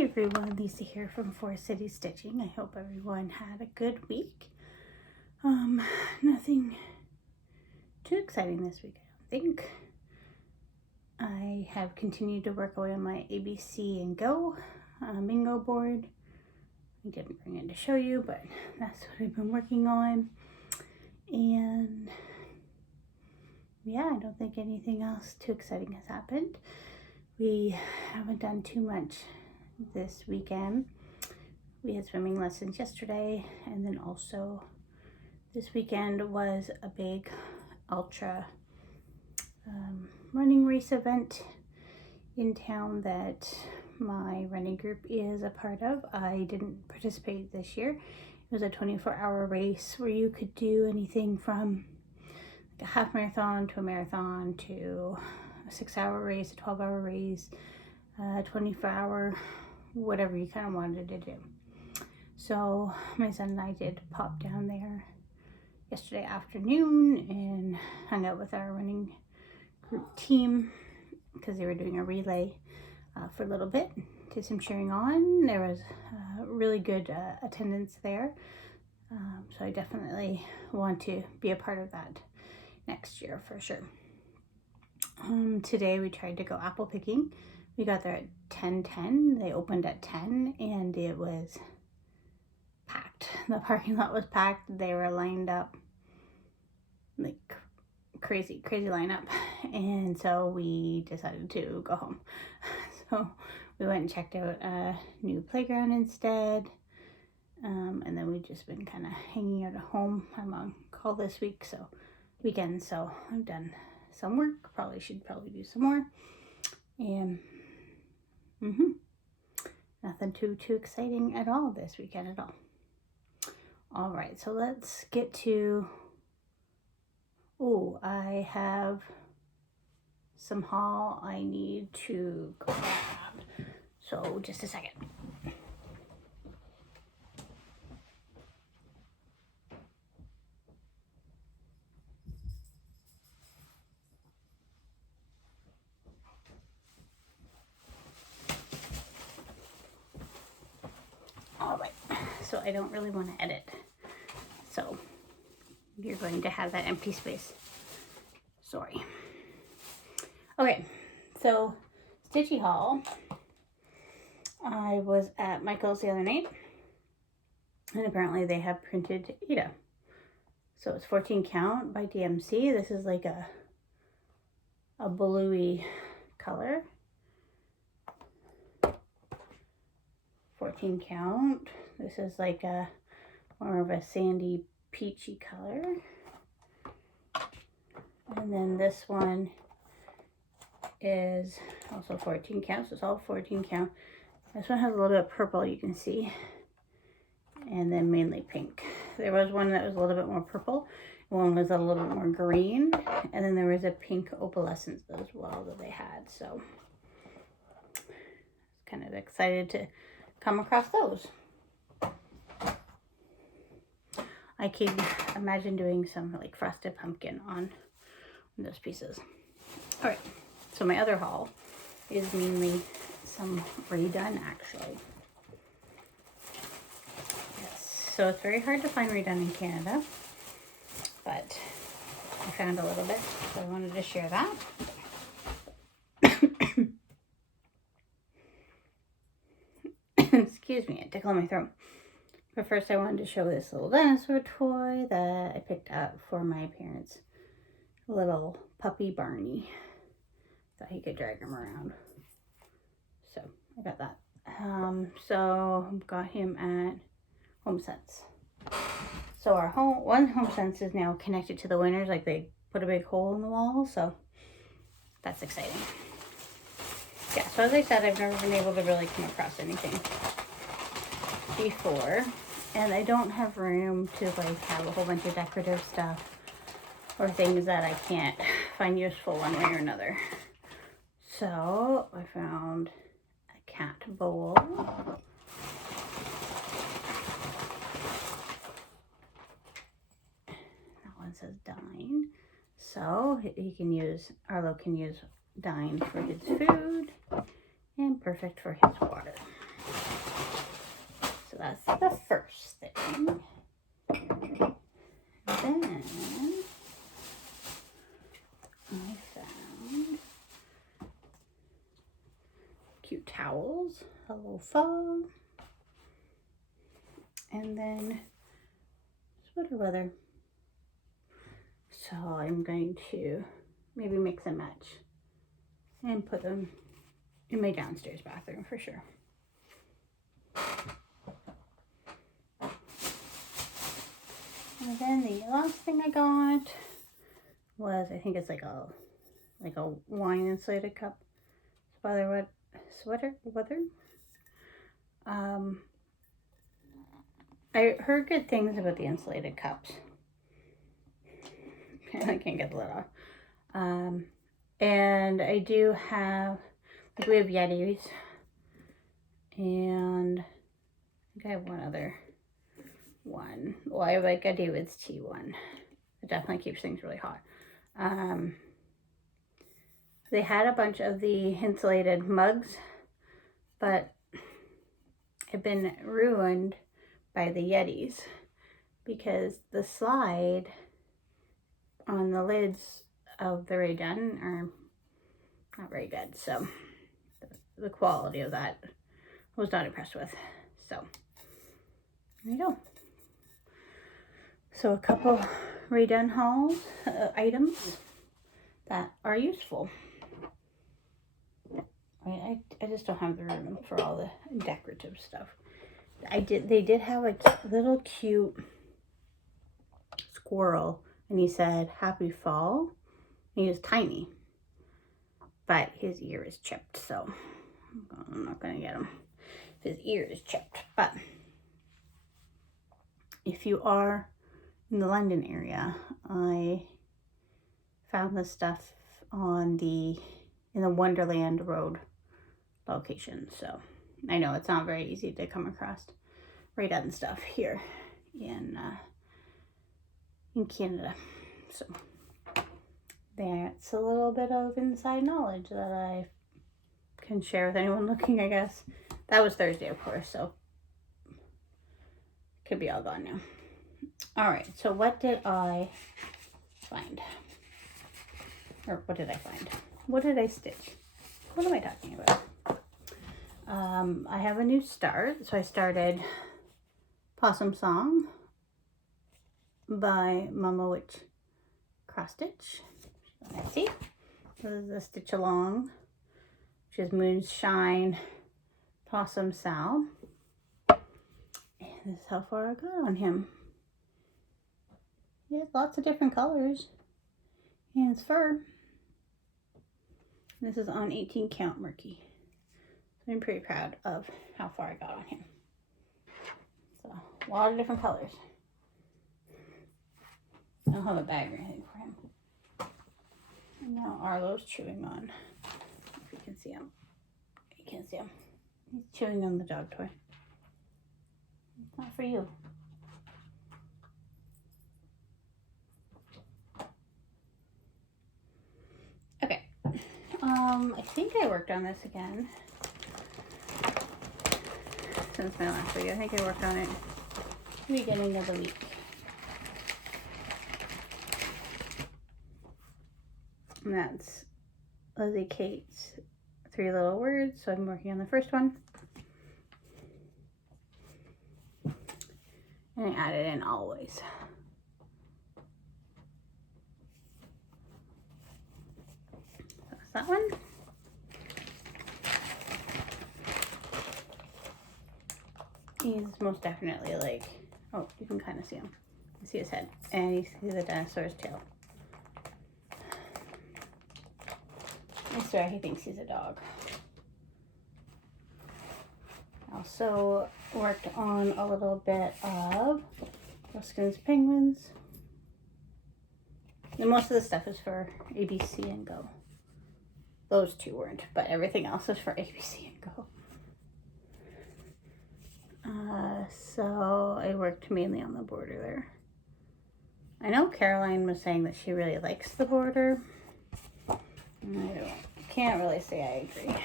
Hi everyone, Lisa here from Four City Stitching. I hope everyone had a good week. Nothing too exciting this week, I don't think. I have continued to work away on my ABC and Go bingo board. I didn't bring it to show you, but that's what I've been working on. And yeah, I don't think anything else too exciting has happened. We haven't done too much this weekend. We had swimming lessons yesterday, and then also this weekend was a big ultra running race event in town that my running group is a part of. I didn't participate this year. It was a 24-hour race where you could do anything from like a half marathon to a marathon to a 6-hour race, a 12-hour race, 24-hour, whatever you kind of wanted to do. So my son and I did pop down there yesterday afternoon and hung out with our running group team because they were doing a relay for a little bit. Did some cheering on. There was really good attendance there. So I definitely want to be a part of that next year for sure. Today we tried to go apple picking. We got there at 10:10. They opened at 10 and it was packed. The parking lot was packed. They were lined up like crazy lineup. And so we decided to go home. So we went and checked out a new playground instead. And then we've just been kind of hanging out at home. I'm on call this week, so weekend. So I've done some work. Should probably do some more. And nothing too exciting at all this weekend at all. All right, so let's get to, I have some haul I need to grab. So just a second. All right, so I don't really want to edit. So you're going to have that empty space. Sorry. Okay, so Stitchy haul. I was at Michael's the other night, and apparently they have printed Ada. So it's 14 count by DMC. This is like a bluey color. 14 count. This is like a more of a sandy peachy color. And then this one is also 14 count, so it's all 14 count. This one has a little bit of purple, you can see, and then mainly pink. There was one that was a little bit more purple, one was a little bit more green, and then there was a pink opalescence as well that they had. So kind of excited to come across those. I could imagine doing some like frosted pumpkin on those pieces. All right, so my other haul is mainly some redone actually. Yes, so it's very hard to find redone in Canada, but I found a little bit, so I wanted to share that. Excuse me, it tickled my throat. But first I wanted to show this little dinosaur toy that I picked up for my parents' little puppy Barney. Thought he could drag him around. So I got that. So got him at HomeSense. So our one HomeSense is now connected to the Winners, like they put a big hole in the wall, so that's exciting. Yeah, so as I said, I've never been able to really come across anything before, and I don't have room to like have a whole bunch of decorative stuff or things that I can't find useful one way or another. So I found a cat bowl. That one says dine. So Arlo can use dine for his food and perfect for his water. that's the first thing. Then I found cute towels, hello fall, and then sweater weather. So I'm going to maybe mix and match and put them in my downstairs bathroom for sure. And then the last thing I got was, I think it's like a wine insulated cup. Sweater weather. I heard good things about the insulated cups. I can't get the lid off. And I do have, like, we have Yetis, and I think I have one other one. Well, I have like a David's tea one. It definitely keeps things really hot. They had a bunch of the insulated mugs, but have been ruined by the Yetis because the slide on the lids of the Ray Gun are not very good. So the quality of that I was not impressed with. So there you go. So a couple Ray Gun hauls, items that are useful. I just don't have the room for all the decorative stuff. They did have a little cute squirrel, and he said happy fall. He was tiny, but his ear is chipped, so I'm not gonna get him if his ear is chipped. But if you are in the London area, I found this stuff in the Wonderland Road location. So I know it's not very easy to come across Ray Gun stuff here in Canada. So that's a little bit of inside knowledge that I can share with anyone looking, I guess. That was Thursday, of course, so could be all gone now. All right, so what did I find? Or what did I find? What did I stitch? What am I talking about? I have a new start. So I started Possum Song by Mama Witch Cross Stitch. Messy. This is the stitch along, which is Moonshine Possum Sal. And this is how far I got on him. He has lots of different colors. And it's fur. This is on 18 count Murky. So I'm pretty proud of how far I got on him. So a lot of different colors. I don't have a bag or anything for him. And now Arlo's chewing on, if you can see him. You can't see him. He's chewing on the dog toy. It's not for you. Okay. I think I worked on this again since my last video. I think I worked on it at the beginning of the week. And that's Lizzie Kate's 3 Little Words. So I'm working on the first one. And I added in always. So that's that one. He's most definitely like, oh, you can kind of see him. You see his head, and you see the dinosaur's tail. I swear he thinks he's a dog. I also worked on a little bit of Ruskin's Penguins. And most of the stuff is for ABC and Go. Those two weren't, but everything else is for ABC and Go. So I worked mainly on the border there. I know Caroline was saying that she really likes the border. Can't really say I agree.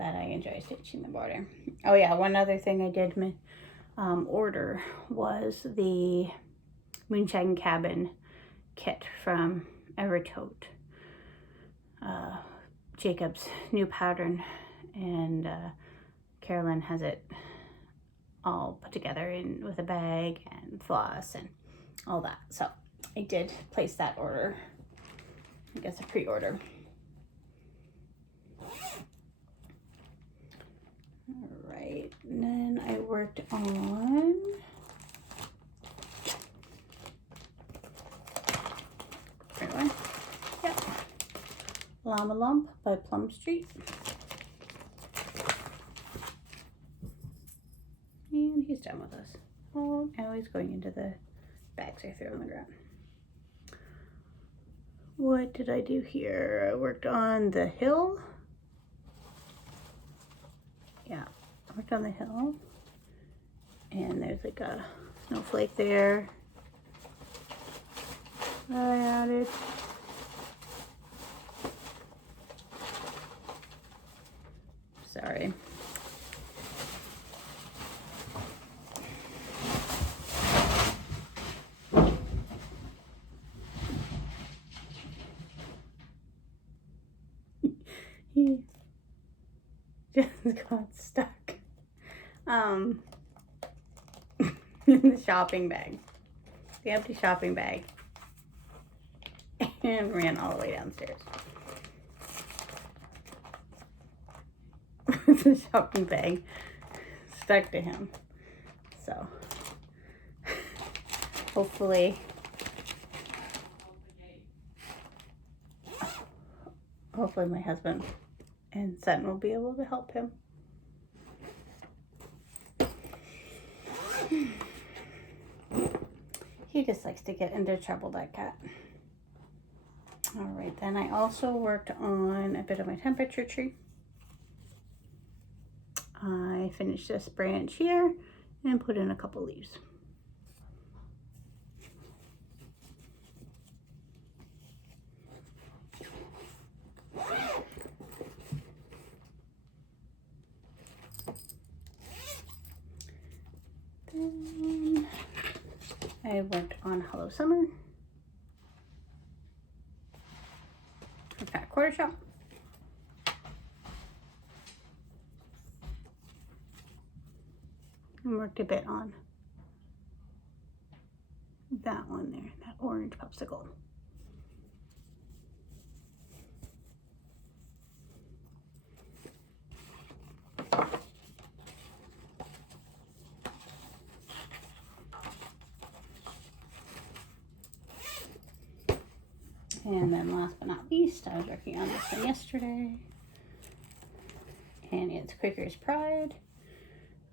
that I enjoy stitching the border. Oh yeah, one other thing I did order was the Moonshine Cabin kit from Evertote. Jacob's new pattern, and Carolyn has it all put together in with a bag and floss and all that. So I did place that order. I guess a pre-order. All right, and then I worked on yep, Llama Lump by Plum Street. And he's done with us. Oh, now he's going into the bags I threw on the ground. What did I do here? I worked on the hill. Yeah, I worked on the hill. And there's like a snowflake there. I added. Sorry. He just got stuck in the shopping bag, the empty shopping bag, and ran all the way downstairs. The shopping bag stuck to him. So hopefully my husband and son will be able to help him. He just likes to get into trouble, that cat. All right, then I also worked on a bit of my temperature tree. I finished this branch here and put in a couple leaves. Then I worked on Hello Summer for Fat Quarter Shop. And worked a bit on that one there, that orange popsicle. And then last but not least, I was working on this one yesterday. And it's Quaker's Pride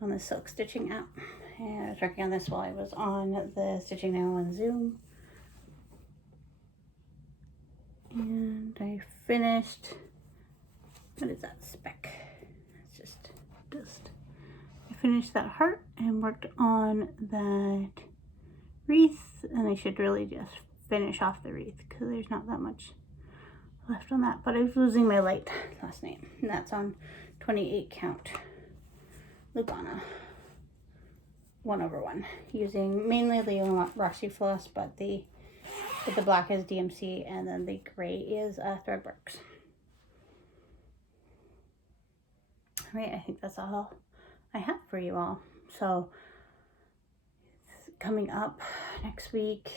on the Silk Stitching app. And I was working on this while I was on the Stitching Now on Zoom. And I finished, what is that speck? It's just dust. I finished that heart and worked on that wreath, and I should really just finish off the wreath because there's not that much left on that. But I was losing my light last night, and that's on 28 count Lugana 1/1, using mainly the Roxy floss, but the black is DMC, and then the gray is Threadworks. All right, I think that's all I have for you all. So coming up next week,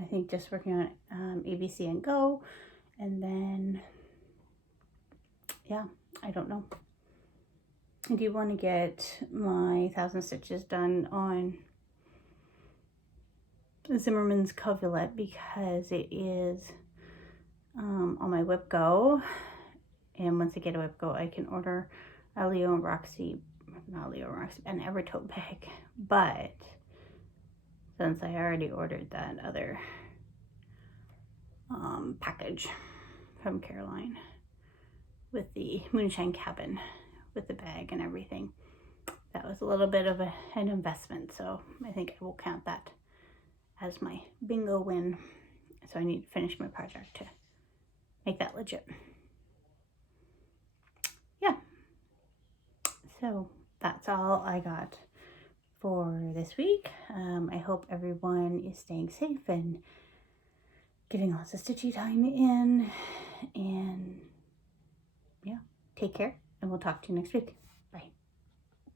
I think just working on ABC and Go, and then yeah, I don't know. I do want to get my 1,000 stitches done on Zimmerman's Covulet because it is on my Whip Go, and once I get a Whip Go, I can order a Leo and Roxy, not Leo and Roxy, an Evertote bag. But since I already ordered that other package from Caroline with the Moonshine Cabin with the bag and everything, that was a little bit of an investment, so I think I will count that as my bingo win. So I need to finish my project to make that legit. Yeah, So that's all I got for this week. I hope everyone is staying safe and getting lots of stitchy time in. And yeah, take care, and we'll talk to you next week.